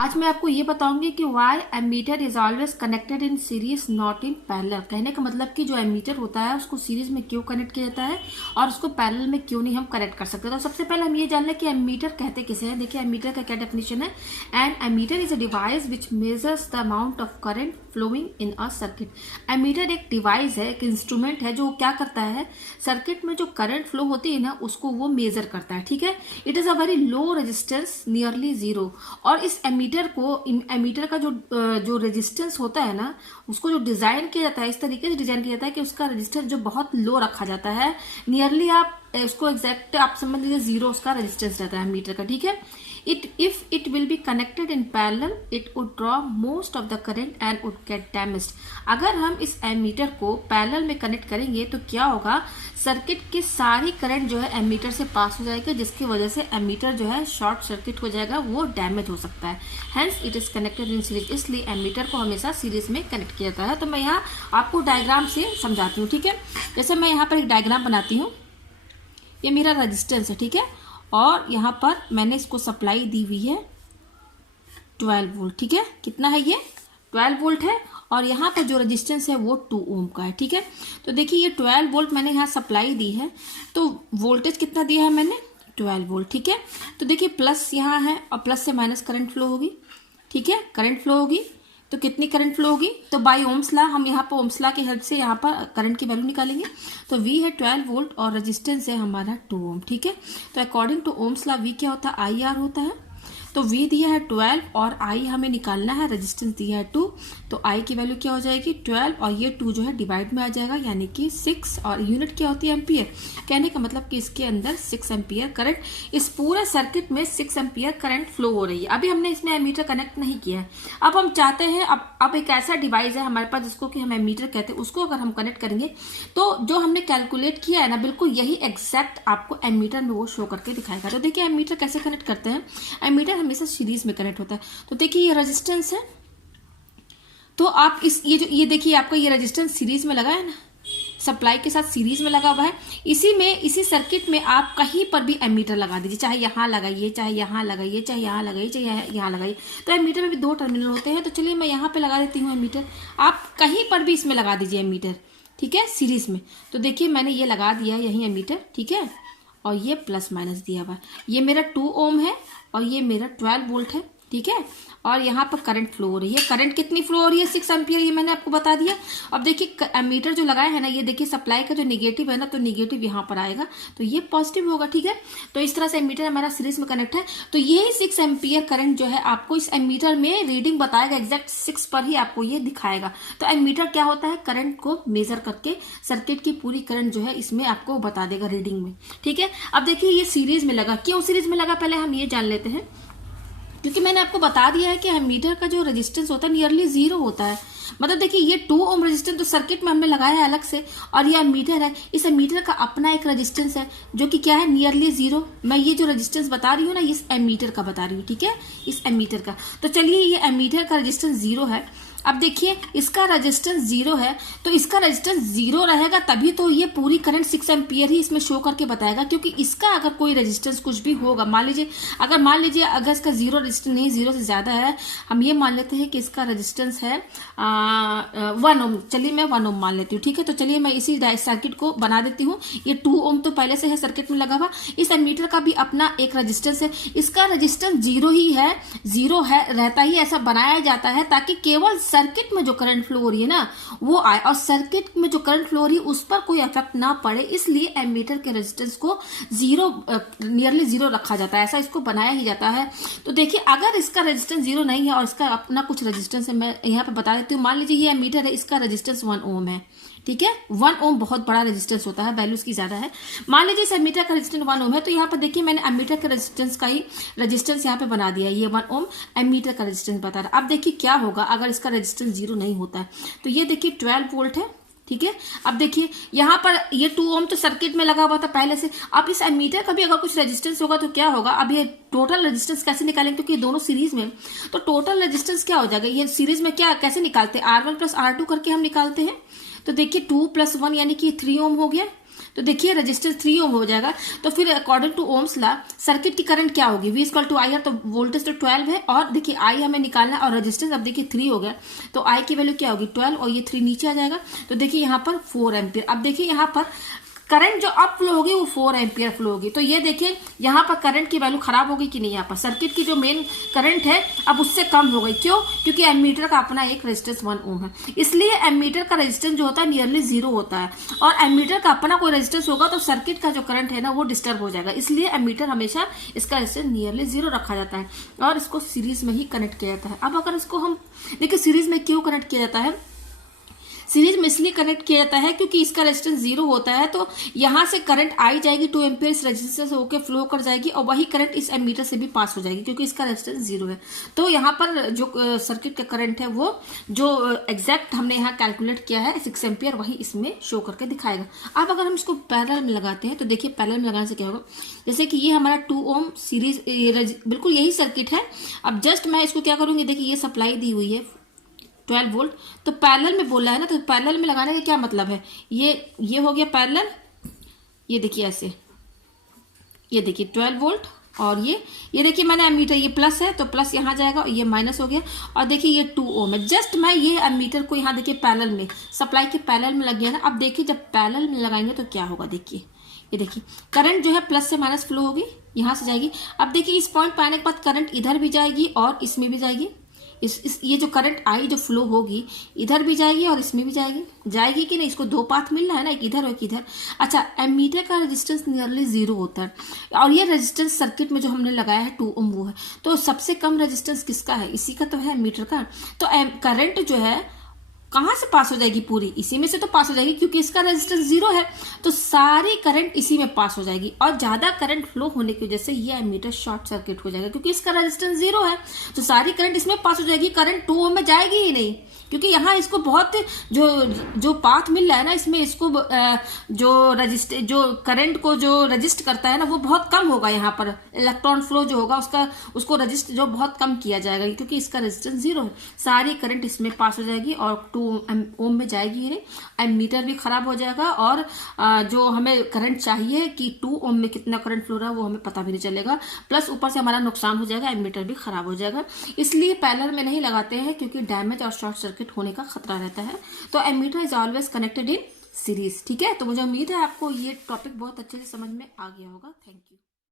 आज मैं आपको ये बताऊंगी कि why ammeter is always connected in series not in parallel. कहने का मतलब कि जो एमीटर होता है उसको सीरीज में क्यों कनेक्ट किया जाता है और उसको पैरेलल में क्यों नहीं हम कनेक्ट कर सकते। तो सबसे पहले हम ये जान लें कि एमीटर कहते किसे हैं। देखिए एमीटर का क्या डेफिनेशन है। And ammeter is a device which measures the amount of current flowing in a circuit. Ammeter एक डिवाइस है, एक इंस्ट्रूमेंट है जो क्या करता है, सर्किट में जो करंट फ्लो होती है ना उसको वो मेजर करता है। ठीक है, it is a very low resistance nearly zero. और इस एमीटर का जो रेजिस्टेंस होता है ना उसको जो डिजाइन किया जाता है इस तरीके से डिजाइन किया जाता है कि उसका रेजिस्टेंस जो बहुत लो रखा जाता है। नियरली आप उसको एग्जैक्ट आप समझ लीजिए जीरो उसका रेजिस्टेंस रहता है एमीटर का। ठीक है, if it will be connected in parallel it would draw most of the current and would get damaged। अगर हम इस एमीटर को पैरेलल में कनेक्ट करेंगे तो क्या होगा, सर्किट की सारी करंट जो है एमीटर से पास हो जाएगा जिसकी वजह से एमीटर जो है शॉर्ट सर्किट हो जाएगा, वो डैमेज हो सकता है। Hence it is connected in series, इसलिए एमीटर को हमेशा सीरीज में कनेक्ट किया जाता है। तो मैं यहाँ आपको डायग्राम से समझाती हूँ। ठीक है, जैसे मैं यहाँ पर एक डायग्राम बनाती हूँ, ये मेरा रेजिस्टेंस है। ठीक है, और यहाँ पर मैंने इसको सप्लाई दी हुई है 12 वोल्ट। ठीक है, कितना है ये 12 वोल्ट है, और यहाँ पर जो रेजिस्टेंस है वो 2 ओम का है। ठीक है, तो देखिए ये 12 वोल्ट मैंने यहाँ सप्लाई दी है, तो वोल्टेज कितना दिया है मैंने 12 वोल्ट। ठीक है, तो देखिए प्लस यहाँ है और प्लस से माइनस करंट फ्लो होगी। ठीक है, करंट फ्लो होगी तो कितनी करंट फ्लो होगी, तो बाय ओम्स लॉ हम यहाँ पर ओम्स लॉ की हेल्प से यहाँ पर करंट की वैल्यू निकालेंगे। तो V है 12 वोल्ट और रेजिस्टेंस है हमारा 2 ओम। ठीक है, तो according to Ohm's law V क्या होता है, IR होता है। तो V दिया है 12 और I हमें निकालना है, रेजिस्टेंस दिया है 2, तो I की वैल्यू क्या हो जाएगी 12 और ये 2 जो है डिवाइड में आ जाएगा यानी कि 6, और यूनिट क्या होती है एम्पियर। कहने का मतलब कि इसके अंदर 6 एम्पियर करंट, इस पूरे सर्किट में 6 एम्पियर करंट फ्लो हो रही है। अभी हमने इसमें एमीटर कनेक्ट नहीं किया है। अब हम चाहते हैं, अब एक ऐसा डिवाइस है हमारे पास जिसको कि हम एमीटर कहते हैं, उसको अगर हम कनेक्ट करेंगे तो जो हमने कैलकुलेट किया है ना बिल्कुल यही एग्जैक्ट आपको एमीटर में वो शो करके दिखाएगा। तो देखिए एमीटर कैसे कनेक्ट करते हैं, एमीटर हमेशा सीरीज में कनेक्ट होता है। तो देखिए ये रेजिस्टेंस है, तो आप ये देखिए आपका ये रेजिस्टेंस सीरीज में लगा है ना, सप्लाई के साथ सीरीज में लगा हुआ है। इसी सर्किट में आप कहीं पर भी एमीटर लगा दीजिए, चाहे यहाँ लगाइए, चाहे यहाँ लगाइए, चाहे यहाँ लगाइए, चाहे यहाँ लगाइए। तो एमीटर में भी 2 टर्मिनल होते हैं, तो चलिए मैं यहाँ पे लगा देती हूँ एमीटर। आप कहीं पर भी इसमें लगा दीजिए एमीटर। ठीक है, सीरीज में। तो देखिए मैंने ये लगा दिया यही एमीटर। ठीक है, और ये प्लस माइनस दिया हुआ है, ये मेरा 2 ओम है और ये मेरा 12 वोल्ट है। ठीक है, और यहाँ पर करंट फ्लो हो रही है, करंट कितनी फ्लो हो रही है 6 एम्पियर, ये मैंने आपको बता दिया। अब देखिए एमीटर जो लगाया है ना, ये देखिए सप्लाई का जो निगेटिव है ना, तो निगेटिव यहाँ पर आएगा तो ये पॉजिटिव होगा। ठीक है, तो इस तरह से एमीटर हमारा सीरीज में कनेक्ट है। तो यही 6 एम्पियर करंट जो है आपको इस एमीटर में रीडिंग बताएगा, एग्जैक्ट 6 पर ही आपको ये दिखाएगा। तो एमीटर क्या होता है, करंट को मेजर करके सर्किट की पूरी करंट जो है इसमें आपको बता देगा रीडिंग में। ठीक है, अब देखिए ये सीरीज में लगा, क्यों सीरीज में लगा पहले हम ये जान लेते हैं। क्योंकि मैंने आपको बता दिया है कि एमीटर का जो रेजिस्टेंस होता है नियरली जीरो होता है। मतलब देखिए ये 2 ओम रेजिस्टेंस तो सर्किट में हमने लगाया है अलग से, और ये एमीटर है, इस एमीटर का अपना एक रेजिस्टेंस है जो कि क्या है नियरली जीरो। मैं ये जो रेजिस्टेंस बता रही हूँ ना, इस एमीटर का बता रही हूँ। ठीक है, इस एमीटर का। तो चलिए ये एमीटर का रेजिस्टेंस जीरो है। अब देखिए इसका रेजिस्टेंस जीरो है, तो इसका रेजिस्टेंस जीरो रहेगा तभी तो ये पूरी करंट 6 एम्पियर ही इसमें शो करके बताएगा। क्योंकि इसका अगर कोई रेजिस्टेंस कुछ भी होगा, मान लीजिए अगर इसका जीरो रेजिस्टेंस नहीं, जीरो से ज्यादा है, हम ये मान लेते हैं कि इसका रेजिस्टेंस है 1 ओम। चलिए मैं 1 ओम मान लेती हूँ। ठीक है, तो चलिए मैं इसी सर्किट को बना देती हूँ। ये 2 ओम तो पहले से है सर्किट में लगा हुआ। इस एमीटर का भी अपना एक रेजिस्टेंस है, इसका रेजिस्टेंस जीरो ही है, जीरो है रहता ही, ऐसा बनाया जाता है ताकि केवल सर्किट में जो करंट फ्लो हो रही है ना वो आए, और सर्किट में जो करंट फ्लो हो रही है उस पर कोई इफेक्ट ना पड़े, इसलिए एमीटर के रेजिस्टेंस को जीरो, नियरली जीरो रखा जाता है, ऐसा इसको बनाया ही जाता है। तो देखिए अगर इसका रेजिस्टेंस जीरो नहीं है और इसका अपना कुछ रेजिस्टेंस है, मैं यहाँ पे बता देती हूँ। मान लीजिए ये एमीटर है, इसका रेजिस्टेंस 1 ओम है। ठीक है, 1 ओम बहुत बड़ा रेजिस्टेंस होता है, वैल्यू इसकी ज्यादा है। मान लीजिए इस एमीटर का रेजिस्टेंस 1 ओम है, तो यहाँ पर देखिए मैंने एमीटर के रेजिस्टेंस का ही रेजिस्टेंस यहाँ पे बना दिया, ये 1 ओम एमीटर का रेजिस्टेंस बता रहा है। अब देखिए क्या होगा अगर इसका रेजिस्टेंस जीरो नहीं होता है, तो ये देखिए 12 वोल्ट है। ठीक है, अब देखिए यहाँ पर ये 2 ओम तो सर्किट में लगा हुआ था पहले से। अब इस एमीटर का भी अगर कुछ रेजिस्टेंस होगा तो क्या होगा, अब ये टोटल रेजिस्टेंस कैसे निकालेंगे, क्योंकि ये दोनों सीरीज में, तो टोटल रेजिस्टेंस क्या हो जाएगा, ये सीरीज में क्या कैसे निकालते हैं, R1 + R2 करके हम निकालते हैं। तो देखिए 2 + 1 यानी कि 3 ओम हो गया। तो देखिए रेजिस्टेंस 3 ओम हो जाएगा। तो फिर according to Ohm's law circuit की करंट क्या होगी, V इक्वल टू आई है, तो वोल्टेज तो 12 है और देखिए आई हमें निकालना है और रेजिस्टेंस अब देखिए 3 हो गया, तो आई की वैल्यू क्या होगी 12 और ये 3 नीचे आ जाएगा। तो देखिए यहाँ पर 4 एम्पियर। अब देखिए यहाँ पर करंट जो अब फ्लो होगी वो 4 एम्पियर फ्लो होगी। तो ये देखिए यहाँ पर करंट की वैल्यू खराब होगी कि नहीं, यहाँ पर सर्किट की जो मेन करंट है अब उससे कम हो गई। क्यों? क्योंकि एमीटर का अपना एक रेजिस्टेंस 1 ओम है, इसलिए एमीटर का रेजिस्टेंस जो होता है नियरली 0 होता है और एमीटर का अपना कोई रेजिस्टेंस होगा तो सर्किट का जो करंट है ना वो डिस्टर्ब हो जाएगा, इसलिए एमीटर हमेशा इसका रेजिस्टेंस नियरली 0 रखा जाता है और इसको सीरीज में ही कनेक्ट किया जाता है। अब अगर इसको हम देखिए सीरीज में क्यों कनेक्ट किया जाता है, सीरीज में इसलिए कनेक्ट किया जाता है क्योंकि इसका रेजिस्टेंस 0 होता है, तो यहां से करंट आई जाएगी 2 एम्पियर इस रेजिस्टेंस से होकर फ्लो कर जाएगी और वही करंट इस एमीटर से भी पास हो जाएगी क्योंकि इसका रेजिस्टेंस 0 है। तो यहाँ पर जो सर्किट का करंट है वो जो एग्जैक्ट हमने यहाँ कैलकुलेट किया है 6 एम्पियर वही इसमें शो करके दिखाएगा। अब अगर हम इसको पैरेलल में लगाते हैं तो देखिए पैरेलल में लगाने से क्या होगा, जैसे कि ये हमारा 2 ओम सीरीज बिल्कुल यही सर्किट है। अब जस्ट मैं इसको क्या करूंगी, देखिए ये सप्लाई दी हुई है 12 वोल्ट, तो पैरेलल में बोला है ना, तो पैरेलल में लगाने का क्या मतलब है, ये हो गया पैरेलल, ये देखिए ऐसे, ये देखिए 12 वोल्ट और ये देखिए मैंने एमीटर ये प्लस है तो प्लस यहाँ जाएगा और ये माइनस हो गया और देखिए ये 2 ओम है। जस्ट मैं ये एमीटर को यहाँ देखिए पैरेलल में सप्लाई के पैरेलल में लग गया ना। अब देखिए जब पैरेलल में लगाएंगे तो क्या होगा, देखिए ये देखिए करंट जो है प्लस से माइनस फ्लो होगी, यहाँ से जाएगी। अब देखिए इस पॉइंट पर आने के बाद करंट इधर भी जाएगी और इसमें भी जाएगी, ये जो करंट आई जो फ्लो होगी इधर भी जाएगी और इसमें भी जाएगी कि नहीं, इसको 2 पाथ मिल रहा है ना, एक इधर और एक इधर। अच्छा एमीटर का रेजिस्टेंस नियरली 0 होता है और ये रेजिस्टेंस सर्किट में जो हमने लगाया है 2 ओम वो है, तो सबसे कम रेजिस्टेंस किसका है, इसी का तो है एमीटर का। तो करंट जो है कहां से पास हो जाएगी, पूरी इसी में से तो पास हो जाएगी क्योंकि इसका रेजिस्टेंस 0 है, तो सारी करंट इसी में पास हो जाएगी और ज्यादा करंट फ्लो होने की वजह से ये एमीटर शॉर्ट सर्किट हो जाएगा क्योंकि इसका रेजिस्टेंस 0 है, तो सारी करंट इसमें पास हो जाएगी, करंट 2 ओम में जाएगी ही नहीं क्योंकि यहाँ इसको बहुत जो पाथ मिल रहा है ना इसमें इसको जो करंट को जो रजिस्ट करता है ना वो बहुत कम होगा, यहाँ पर इलेक्ट्रॉन फ्लो जो होगा उसको रजिस्ट जो बहुत कम किया जाएगा क्योंकि इसका रेजिस्टेंस 0 है, सारी करंट इसमें पास हो जाएगी और 2 ओम में जाएगी ही नहीं, एमीटर भी खराब हो जाएगा और जो हमें करंट चाहिए कि 2 ओम में कितना करंट फ्लो रहा है वो हमें पता भी नहीं चलेगा, प्लस ऊपर से हमारा नुकसान हो जाएगा, एमीटर भी खराब हो जाएगा। इसलिए पैरेलल में नहीं लगाते हैं क्योंकि डैमेज और शॉर्ट सर्किट होने का खतरा रहता है। तो ammeter is always connected in series. ठीक है, तो मुझे उम्मीद है आपको ये टॉपिक बहुत अच्छे से समझ में आ गया होगा। Thank you.